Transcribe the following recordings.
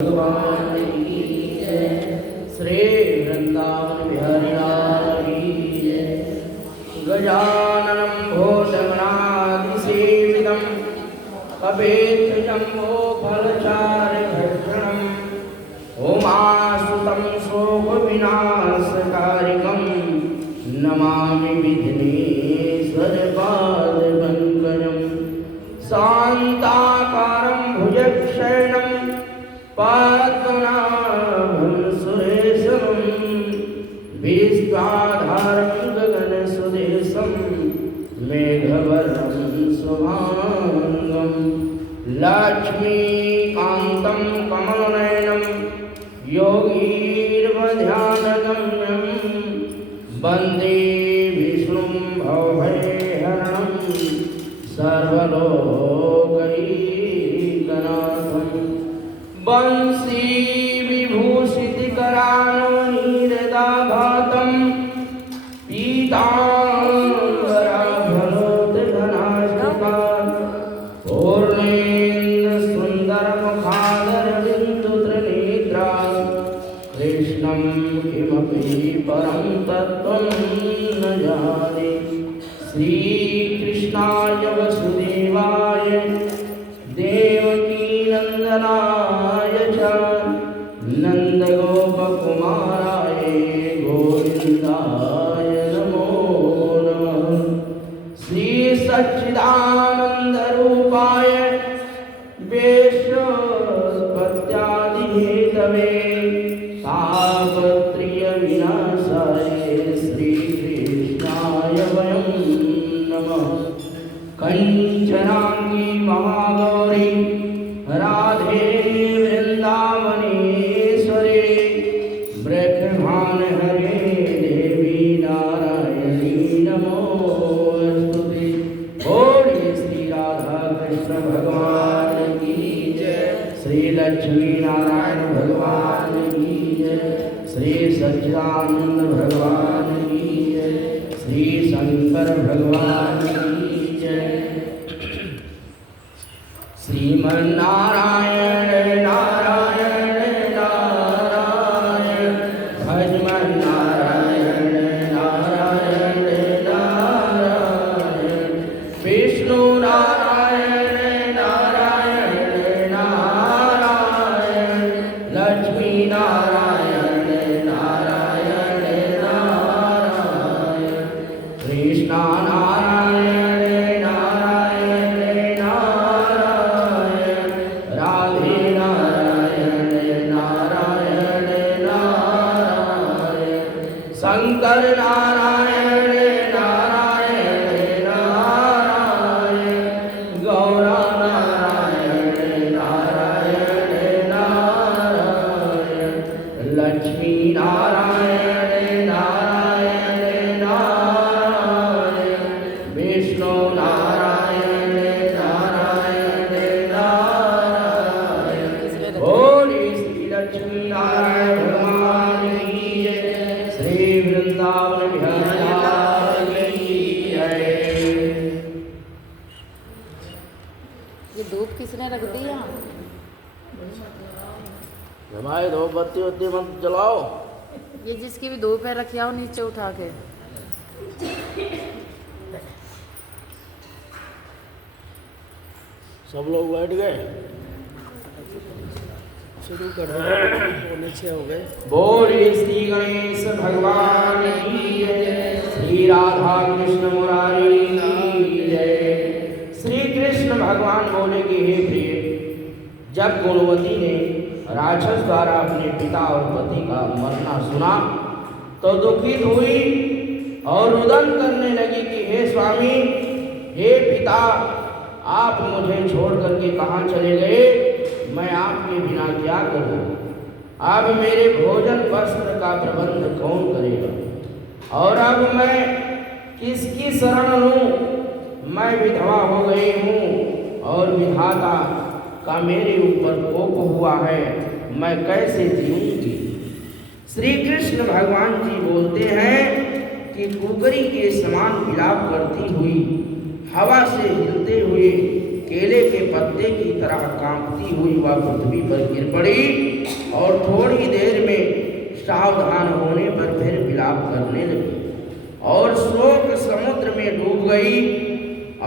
भगवान की जय। श्री वृंदावन बिहारी लाल की जय। गजाननं भूतगणाधिसेवितं कपित्थजम्बो फलचारुभक्षणं उमासुतं शोकविनाशकारिकं नमामि विघ्नेश्वरपादपङ्कजं शान्ताकारं भुजगशयनं पद्मनाभं सुरेशं विश्वाधारं गगनसुदेशं मेघवर्णं शुभांगं लक्ष्मीकान्तं कमलनयनं योगीर्ध्यानगम्यं वन्दे विष्णुं भवभयहरणं सर्वलोकैकनाथं बंसी विभूषितकरानुहीरदाभातं पीताम्बरधरोतधनाष्टका पूर्णेन्दुसुन्दरमुखादरविन्दुत्रिनेत्रा कृष्णं किमपि परं तत्त्वं न जाने। श्रीकृष्णाय वसुदेवाय देवकीनन्दनाय च नन्दगोपकुमाराय गोविन्दाय नमो नमः। श्रीसच्चिदानन्दरूपाय विश्वोत्पत्त्यादिहेतवे तापत्रयविनाशाय श्रीकृष्णाय वयं नमः। कंचनांगी महागौरी राधे वृंदावनेश्वरी ब्रह्माण हरे देवी नारायणी नमोस्तुते। बोलिए श्री राधा कृष्ण भगवान की जय। श्री लक्ष्मी नारायण भगवान की जय। श्री सच्चिदानंद भगवान की जय। श्री शंकर भगवान की जय। श्रीमन्नारायण नारायण नारायण भजमन नारायण नारायण नारायण विष्णु नारायण नारायण नारायण लक्ष्मी नारायण नारायण नारायण कृष्ण नारायण नारायण नारायण राधे नारायण नारायण नारायण शंकर नारायण नारायण नारायण गौरा नारायण नारायण नारायण लक्ष्मी नारायण नारायण नारायण विष्णु नारायण नारायण नारायण। बोले श्री लक्ष्मी नारायण भगवान की जय। श्री वृंदावन बिहारी लाल की जय। ये धूप किसने रख दी यहाँ? हमारे दो बत्ती वत्ती मत जलाओ। ये जिसकी भी धूप है रखी आओ नीचे उठा के। सब लोग बैठ गए। शुरू कर दो। पौने 6 हो गए। बोलिए श्री गणेश भगवान की जय। श्री राधा कृष्ण मुरारी की जय। श्री कृष्ण भगवान बोले कि हे प्रिय, जब गुणवती ने राक्षस द्वारा अपने पिता और पति का मरना सुना तो दुखित हुई और रुदन करने लगी कि हे स्वामी, हे पिता, आप मुझे छोड़ करके कहाँ चले गए? मैं आपके बिना क्या करूं? अब मेरे भोजन वस्त्र का प्रबंध कौन करेगा? और अब मैं किसकी शरण लूं? मैं विधवा हो गई हूँ और विधाता का मेरे ऊपर कोप हुआ है, मैं कैसे जीऊंगी? श्री कृष्ण भगवान जी बोलते हैं कि कुकरी के समान विलाप करती हुई, हवा से हिलते हुए केले के पत्ते की तरह कांपती हुई वह पृथ्वी पर गिर पड़ी और थोड़ी देर में सावधान होने पर फिर विलाप करने लगी और शोक समुद्र में डूब गई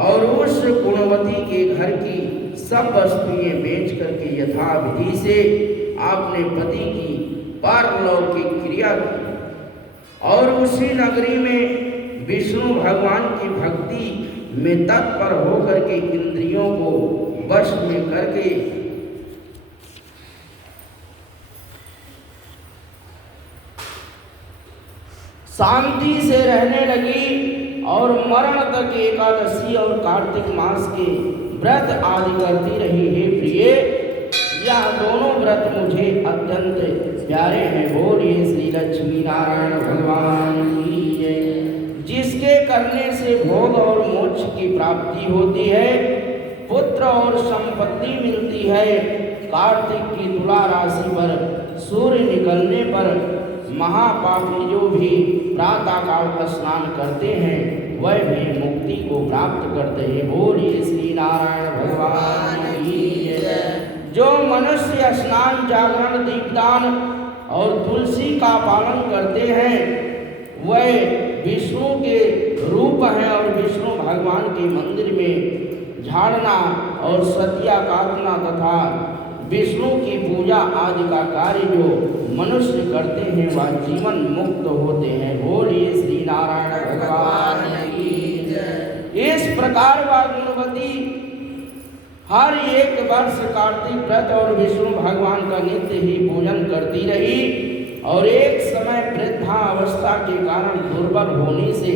और उस गुणवती के घर की सब वस्तुएं बेच करके यथाविधि से आपने पति की पारलौकिक क्रिया की और उसी नगरी में विष्णु भगवान की भक्ति में तत्पर होकर के इंद्रियों को वश में करके शांति से रहने लगी और मरण तक एकादशी और कार्तिक मास के व्रत आदि करती रही। है प्रिय, यह दोनों व्रत मुझे अत्यंत प्यारे हैं। बोलिए श्री लक्ष्मी नारायण भगवान की जय। जिसके करने से भोग और मोक्ष की प्राप्ति होती है, पुत्र और संपत्ति मिलती है। कार्तिक की तुला राशि पर सूर्य निकलने पर महापापी जो भी प्रातःकाल स्नान करते हैं वह भी मुक्ति को प्राप्त करते हैं। बोलिए श्री नारायण भगवान की जय। जो मनुष्य स्नान, जागरण, दीपदान और तुलसी का पालन करते हैं वह विष्णु के रूप हैं और विष्णु भगवान के मंदिर में झाड़ना और सतिया काटना तथा विष्णु की पूजा आदि का कार्य जो मनुष्य करते हैं वह जीवन मुक्त होते हैं। बोलिए श्री नारायण भगवान की जय। इस प्रकार वह गुणवती हर एक वर्ष कार्तिक व्रत और विष्णु भगवान का नित्य ही पूजन करती रही और एक समय वृद्धावस्था के कारण दुर्बल होने से,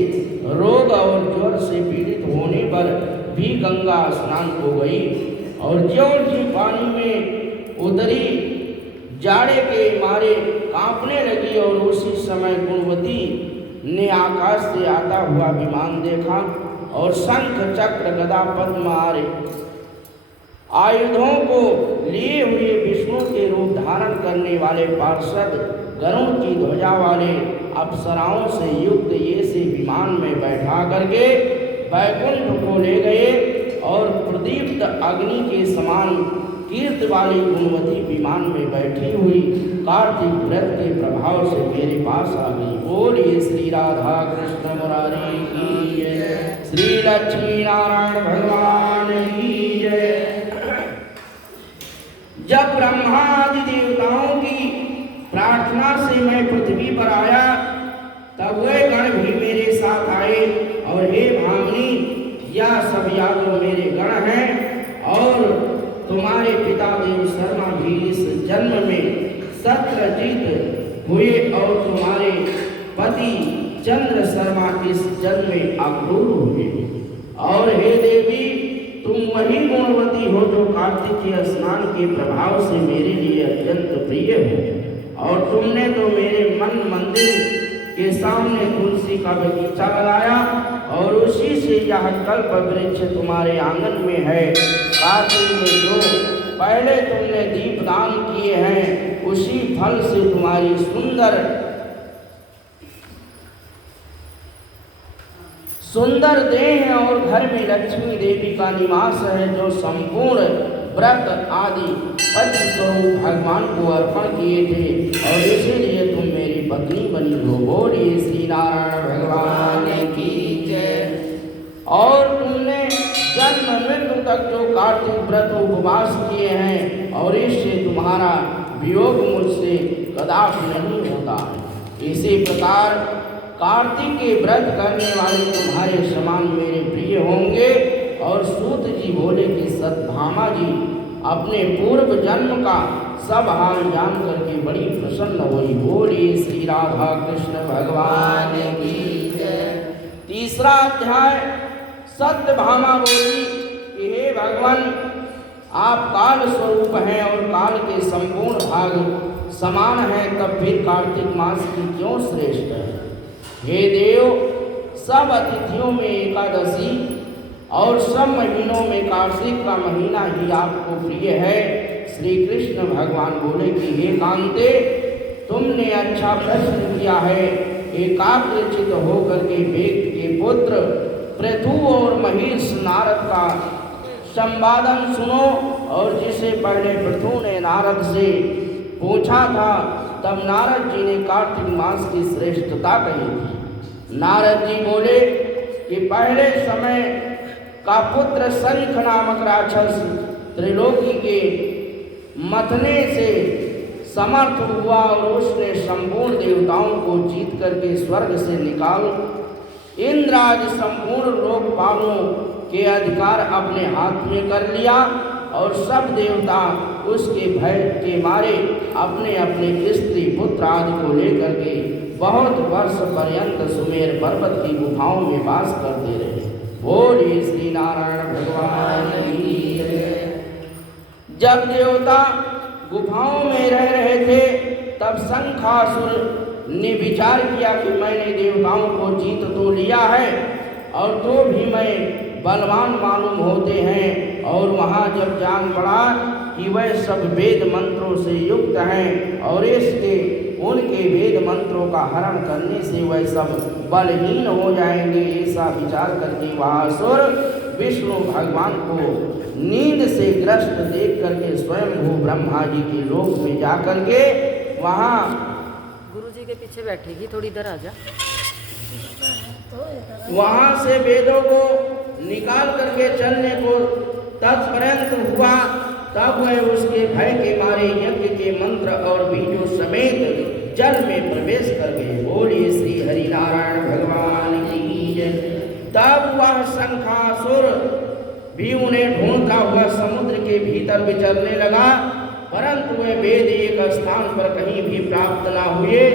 रोग और ज्वर से पीड़ित होने पर भी गंगा स्नान हो गई और ज्यों ही पानी में उतरी जाड़े के मारे कांपने लगी और उसी समय गुणवती ने आकाश से आता हुआ विमान देखा और शंख, चक्र, गदा, पद्म आदि आयुधों को लिए हुए विष्णु के रूप धारण करने वाले पार्षद गरुड़ की ध्वजा वाले अप्सराओं से युक्त ये से विमान में बैठा करके वैकुंठ को ले गए और प्रदीप्त अग्नि के समान कीर्ति वाली गुणवती विमान में बैठी हुई कार्तिक व्रत के प्रभाव से मेरे पास आ गई। बोलिए श्री राधा कृष्ण मुरारी की जय। श्री लक्ष्मी नारायण भगवान की जय। जब ब्रह्मा आदि देवताओं की प्रार्थना से मैं पृथ्वी पर आया तब वे गण भी मेरे साथ आए और हे भामिनी, यह सब या तो मेरे गण हैं और तुम्हारे पिता देव शर्मा भी इस जन्म में सत्रजीत हुए और तुम्हारे पति चंद्र शर्मा इस जन्म में अक्रूर हुए। और हे देवी, तुम वही गुणवती हो जो कार्तिकीय स्नान के प्रभाव से मेरे लिए अत्यंत प्रिय हो और तुमने तो मेरे मन मंदिर के सामने तुलसी का बगीचा लगाया और उसी से यह कल्प वृक्ष तुम्हारे आंगन में है। कार्तिक में जो पहले तुमने दीपदान किए हैं उसी फल से तुम्हारी सुंदर देह और घर में लक्ष्मी देवी का निवास है, जो संपूर्ण व्रत आदि पति स्वरूप भगवान को अर्पण किए थे और इसीलिए तुम मेरी पत्नी बनी हो। बोलिए श्री नारायण भगवान की जय। और तुमने जन्म मृत्यु तक जो कार्तिक व्रत उपवास किए हैं और इससे तुम्हारा वियोग मुझसे कदापि नहीं होता। इसी प्रकार कार्तिक के व्रत करने वाले तुम्हारे समान मेरे प्रिय होंगे। और सूत जी बोले कि सत्यभामा जी अपने पूर्व जन्म का सब हाल जान करके बड़ी प्रसन्न हुई। बोलिए श्री राधा कृष्ण भगवान की जय। तीसरा अध्याय। सत्यभामा बोली कि हे भगवान, आप काल स्वरूप हैं और काल के संपूर्ण भाग समान हैं, तब फिर कार्तिक मास की क्यों श्रेष्ठ है? हे देव, सब अतिथियों में एकादशी और सब महीनों में कार्तिक का महीना ही आपको प्रिय है। श्री कृष्ण भगवान बोले कि हे कांते, तुमने अच्छा प्रश्न किया है। एकाग्रचित होकर के वेद के पुत्र पृथु और महेश नारद का संवादन सुनो। और जिसे पहले पृथु ने नारद से पूछा था, तब नारद जी ने कार्तिक मास की श्रेष्ठता कही थी। नारद जी बोले कि पहले समय का पुत्र शंख नामक राक्षस त्रिलोकी के मथने से समर्थ हुआ और उसने संपूर्ण देवताओं को जीत करके स्वर्ग से निकाल इंद्र आदि संपूर्ण लोकपालों के अधिकार अपने हाथ में कर लिया। और सब देवता उसके भय के मारे अपने अपने स्त्री पुत्र आदि को लेकर के बहुत वर्ष पर्यंत सुमेर पर्वत की गुफाओं में वास करते रहे। बोलिए श्री नारायण भगवान की जय। जब देवता गुफाओं में रह रहे थे, तब शंखासुर ने विचार किया कि मैंने देवताओं को जीत तो लिया है और तो भी मैं बलवान मालूम होते हैं। और वहाँ जब जान पड़ा कि वह सब वेद मंत्रों से युक्त हैं और उनके वेद मंत्रों का हरण करने से वह सब बलहीन हो जाएंगे, ऐसा विचार करके वह असुर विष्णु भगवान को नींद से ग्रस्त देख करके स्वयं ब्रह्मा जी के लोक में जा करके वहाँ गुरु जी के पीछे बैठेगी, थोड़ी इधर आ जा। वहाँ से वेदों को निकाल करके चलने को तत्परंत हुआ। तब वह उसके भय के मारे यज्ञ के मंत्र और बीजों समेत जल में प्रवेश कर गए। बोलिए श्री हरि नारायण भगवान की जय। तब वह शंखासुर भी उन्हें ढूंढता हुआ समुद्र के भीतर विचरने लगा, परंतु वह वेद एक स्थान पर कहीं भी प्राप्त न हुए।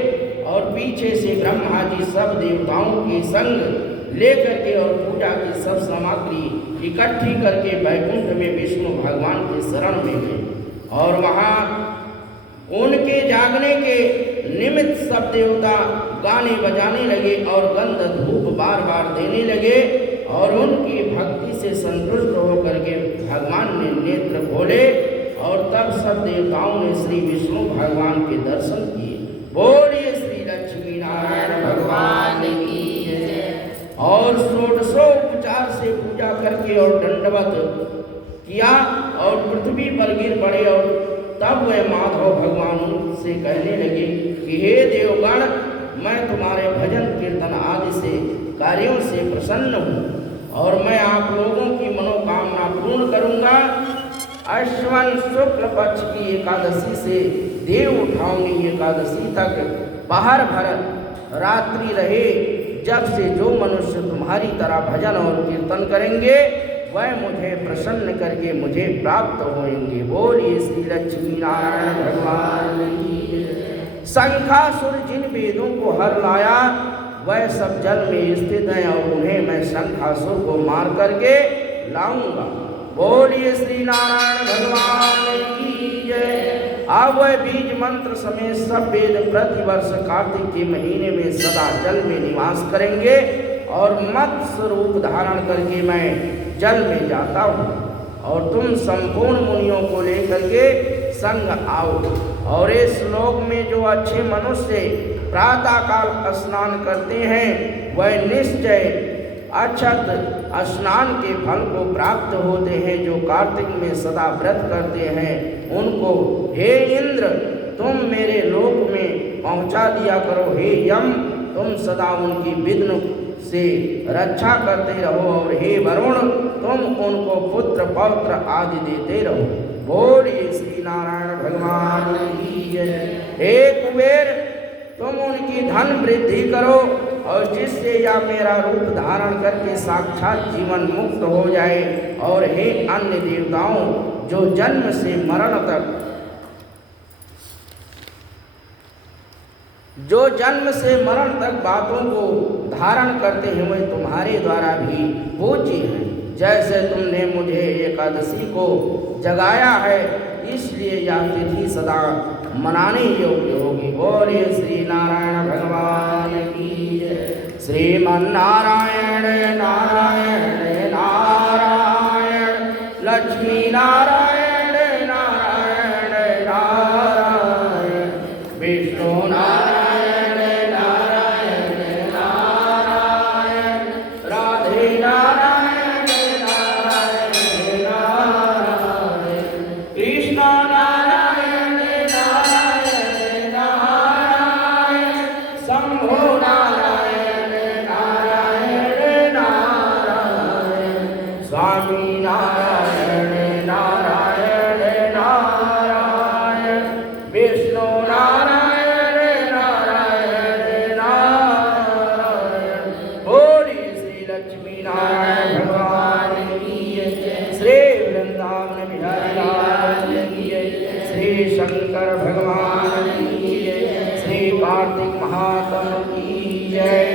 और पीछे से ब्रह्मा जी सब देवताओं के संग लेकर के और पूजा की सब सामग्री इकट्ठी करके वैकुंठ में विष्णु भगवान के शरण में गए। और वहाँ उनके जागने के निमित्त सब देवता गाने बजाने लगे और गंध धूप बार बार देने लगे। और उनकी भक्ति से संतुष्ट होकर के भगवान ने नेत्र खोले और तब सब देवताओं ने श्री विष्णु भगवान के दर्शन किए। बोलिए श्री लक्ष्मी नारायण भगवान की जय। और षोडशोपचार से पूजा करके और दंडवत किया और पृथ्वी पर गिर पड़े। और तब वह माधव भगवान से कहने लगे कि हे देवगण, मैं तुम्हारे भजन कीर्तन आदि से कार्यों से प्रसन्न हूँ और मैं आप लोगों की मनोकामना पूर्ण करूँगा। अश्वन शुक्ल पक्ष की एकादशी से देव उठावनी एकादशी तक पहर भर रात्रि रहे, जब से जो मनुष्य तुम्हारी तरह भजन और कीर्तन करेंगे वह मुझे प्रसन्न करके मुझे प्राप्त होंगे। बोलिए श्री लक्ष्मी नारायण भगवान की। शंखासुर जिन वेदों को हर लाया वह सब जल में स्थित हैं और उन्हें मैं शंखासुर को मार करके लाऊंगा। बोलिए श्री नारायण भगवान की जय। अब वह बीज मंत्र समेत सब वेद प्रतिवर्ष कार्तिक के महीने में सदा जल में निवास करेंगे और मत्स्य रूप धारण करके मैं जल में जाता हूँ और तुम संपूर्ण मुनियों को लेकर के संग आओ। और इस श्लोक में जो अच्छे मनुष्य प्रातः काल स्नान करते हैं वह निश्चय अक्षत स्नान के फल को प्राप्त होते हैं। जो कार्तिक में सदा व्रत करते हैं उनको हे इंद्र तुम मेरे लोक में पहुंचा दिया करो। हे यम तुम सदा उनकी विघ्न से रक्षा करते रहो। और हे वरुण तुम उनको पुत्र पौत्र आदि देते रहो। बोलिए श्री नारायण भगवान की जय। हे कुबेर तुम उनकी धन वृद्धि करो और जिससे या मेरा रूप धारण करके साक्षात जीवन मुक्त हो जाए। और हे अन्य देवताओं जो जन्म से मरण तक बातों को धारण करते हैं वे तुम्हारे द्वारा भी पूज्य हैं। जैसे तुमने मुझे एकादशी को जगाया है इसलिए यह तिथि सदा मनाने योग्य होगी। बोलिए श्री नारायण भगवान की जय। श्रीमन्नारायण नारायण नारायण लक्ष्मी नारायण नारायण नारायण विष्णु नारायण नारायण नारायण राधे नारायण नारायण नारायण जय।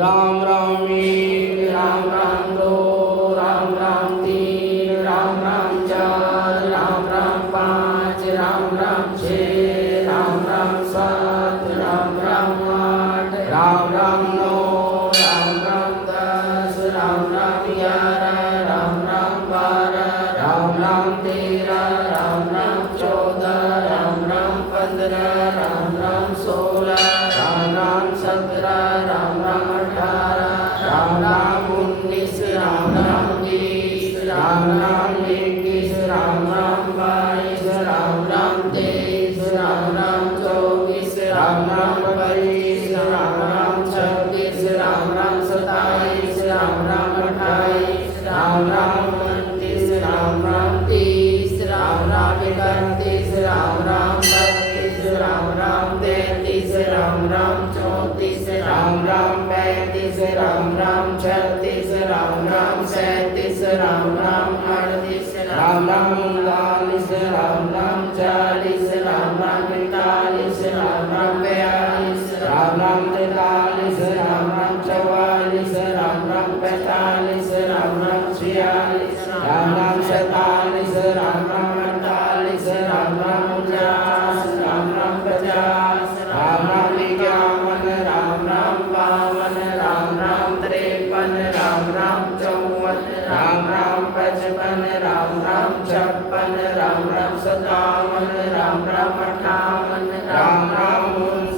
राम राम एक, राम राम दो, राम राम तीन, राम राम चार, राम राम पाँच, राम राम छः, राम राम सात, राम राम आठ, राम राम नौ, राम राम 10, राम राम 11, राम राम 12, राम राम 13, राम राम 14, राम राम 15, राम राम 16, राम राम 17, राम राम 18, राम राम 19, राम राम 20, राम राम 21, राम राम 22, राम राम 23, राम राम 24, राम राम 25, राम राम 26, राम राम 27, राम राम 28, राम राम 29, राम राम 30, राम राम 31, राम राम 32, राम राम 33, राम राम 34, राम राम 35, राम राम 36, राम राम 37, राम राम 38, राम राम 39, राम राम 40, राम राम 41, राम राम 42, राम राम 43, राम राम 44, राम राम 45, राम राम 46, राम राम 47, राम राम 48, राम राम 49, राम राम 50, राम राम 51, राम राम 52, राम राम 53, राम राम 54, राम राम 55, राम राम 56, राम राम 57, राम राम 58, राम राम 59, राम राम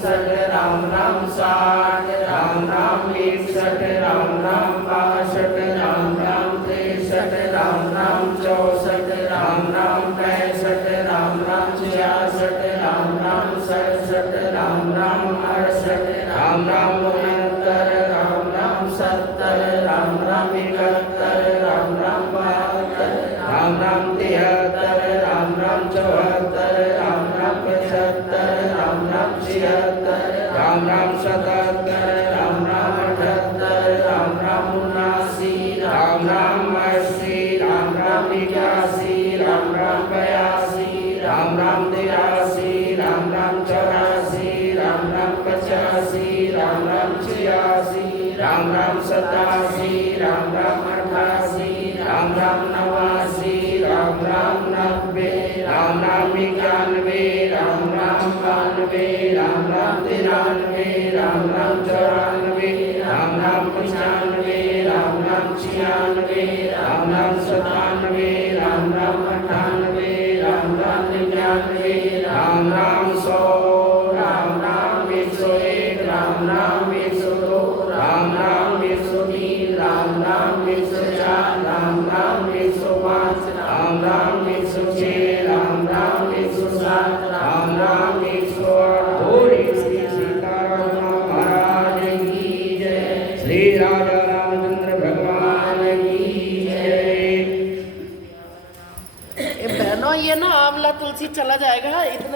60, राम राम 61, राम राम 62, राम राम 63, राम राम 64, राम राम 65, राम राम 66, राम राम 67, राम राम 68, राम राम 69, राम राम 70, राम राम 71, राम राम 72, राम राम 73, राम राम 74, राम राम 75, राम राम 76, राम राम 77, राम राम 78, राम राम 79, राम राम 80, राम राम 81, राम राम 82, राम राम 83, राम राम 84, राम राम 85, राम राम 86, राम राम 87, राम राम 88, राम राम 89, राम राम 90, राम राम 91, राम राम 92, राम राम 93, राम राम 94, राम राम 95, राम राम 96, राम राम 97, राम राम 98, राम राम 99, राम राम 100, राम राम 101, राम राम 102, राम राम 103, राम राम 104, राम राम 105, राम राम 106, राम राम 107, राम राम 108। बोले श्री सीताराम महाराज की जय। श्री राजा रामचंद्र भगवान की जय। ये बहनों, ये ना आंवला तुलसी चला जाएगा इतने